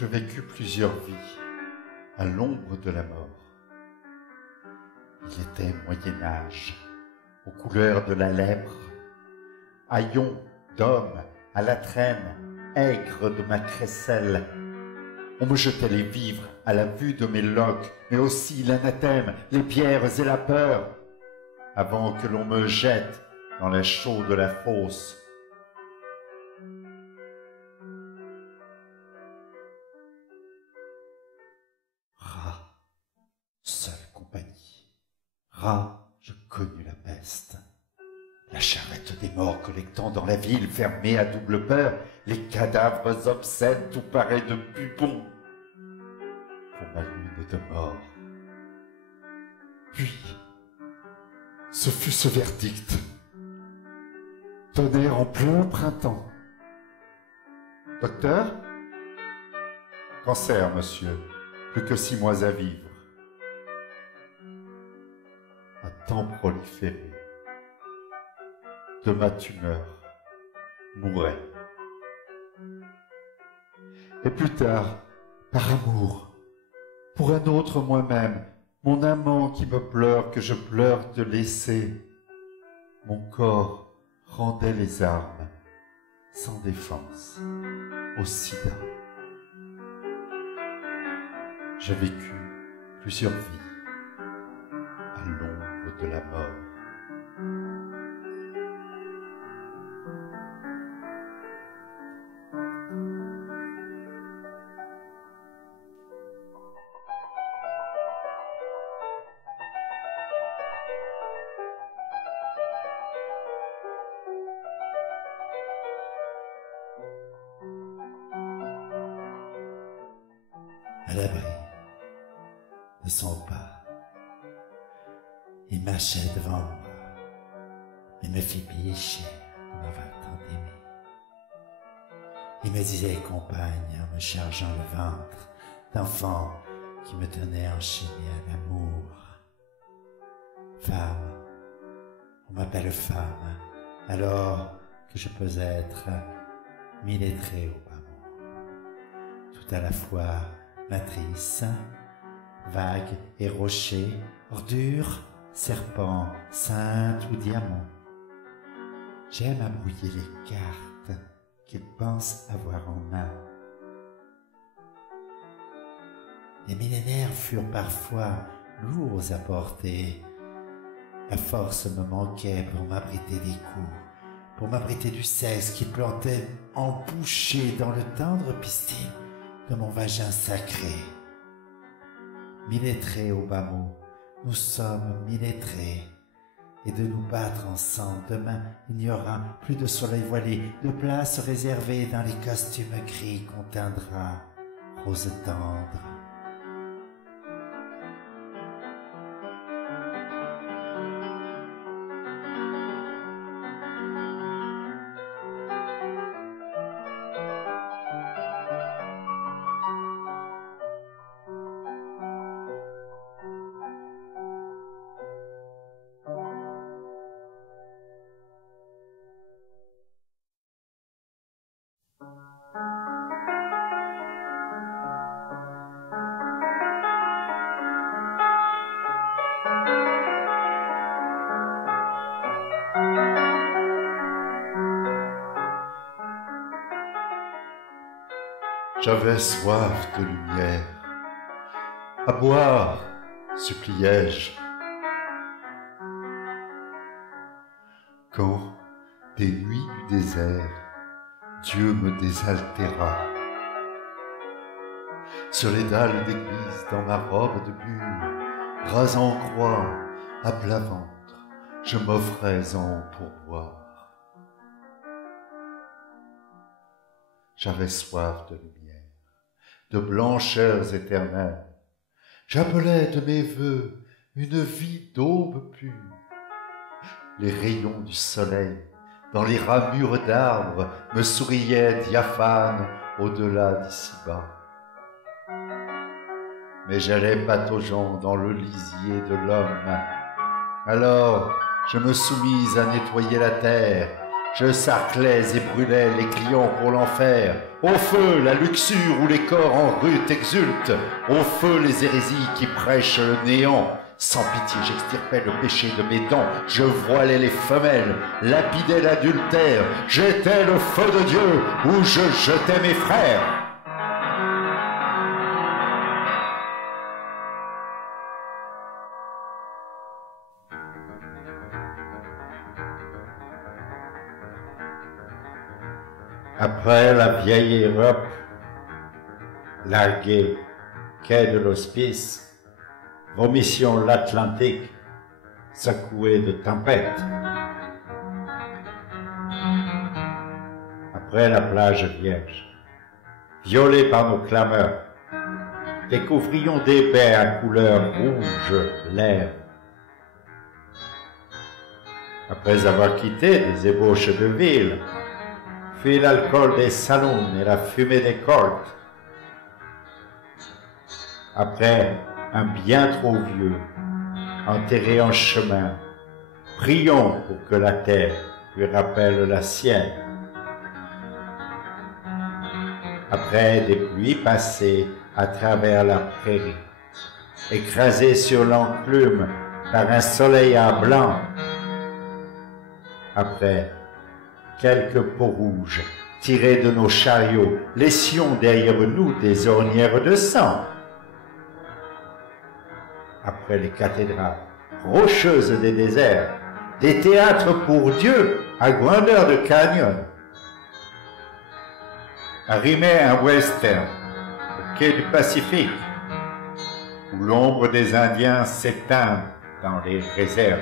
Je vécus plusieurs vies à l'ombre de la mort. Il était Moyen-Âge, aux couleurs de la lèpre, haillons d'hommes à la traîne, aigre de ma crécelle. On me jetait les vivres à la vue de mes loques, mais aussi l'anathème, les bières et la peur, avant que l'on me jette dans les chaux de la fosse. Rat, seule compagnie. Rat, je connus la peste. La charrette des morts collectant dans la ville fermée à double peur, les cadavres obscènes tout parés de bubons pour ma lune de mort. Puis, ce fut ce verdict. Tonnerre en plein printemps. Docteur? Cancer, monsieur. Plus que 6 mois à vivre. À temps proliféré de ma tumeur mourait. Et plus tard, par amour, pour un autre moi-même, mon amant qui me pleure que je pleure de laisser, mon corps rendait les armes sans défense au sida. J'ai vécu plusieurs vies à l'ombre de la mort. À l'abri de son pas, il marchait devant moi et me fit payer cher de m'avoir tant aimé. Il me disait compagne en me chargeant le ventre d'enfant qui me tenait enchaîné à l'amour. Femme, on m'appelle femme, alors que je peux être millettré au bas mot, tout à la fois matrice, vague et rocher, ordure, serpent, sainte ou diamant. J'aime à brouiller les cartes qu'ils pensent avoir en main. Les millénaires furent parfois lourds à porter. La force me manquait pour m'abriter des coups, pour m'abriter du sexe qui plantait embouché dans le tendre pistil de mon vagin sacré. Millettrés au bas mot, nous sommes millettrés, et de nous battre ensemble demain, il n'y aura plus de soleil voilé, de place réservée dans les costumes gris qu'on teindra rose tendre. J'avais soif de lumière. À boire, suppliai-je. Quand, des nuits du désert, Dieu me désaltéra. Sur les dalles d'église, dans ma robe de bure, bras en croix, à plat ventre, je m'offrais en pourboire. J'avais soif de lumière, de blancheurs éternelles. J'appelais de mes vœux une vie d'aube pure. Les rayons du soleil, dans les ramures d'arbres, me souriaient diaphanes au-delà d'ici-bas. Mais j'allais pataugeant dans le lisier de l'homme. Alors je me soumis à nettoyer la terre, Je sarclais et brûlais les clients pour l'enfer. Au feu, la luxure où les corps en rut exultent. Au feu, les hérésies qui prêchent le néant. Sans pitié, j'extirpais le péché de mes dents. Je voilais les femelles, lapidais l'adultère. J'étais le feu de Dieu où je jetais mes frères. Après la vieille Europe, larguée, quai de l'hospice, vomission l'Atlantique, secoué de tempêtes. Après la plage vierge, violée par nos clameurs, découvrions des baies à couleur rouge l'air. Après avoir quitté des ébauches de ville, puis l'alcool des salons et la fumée des cordes. Après un bien trop vieux, enterré en chemin, prions pour que la terre lui rappelle la sienne. Après des pluies passées à travers la prairie, écrasées sur l'enclume par un soleil à blanc. Après quelques peaux rouges tirées de nos chariots, laissions derrière nous des ornières de sang. Après les cathédrales rocheuses des déserts, des théâtres pour Dieu à grandeur de canyon. Arrimait un western au quai du Pacifique, où l'ombre des Indiens s'éteint dans les réserves.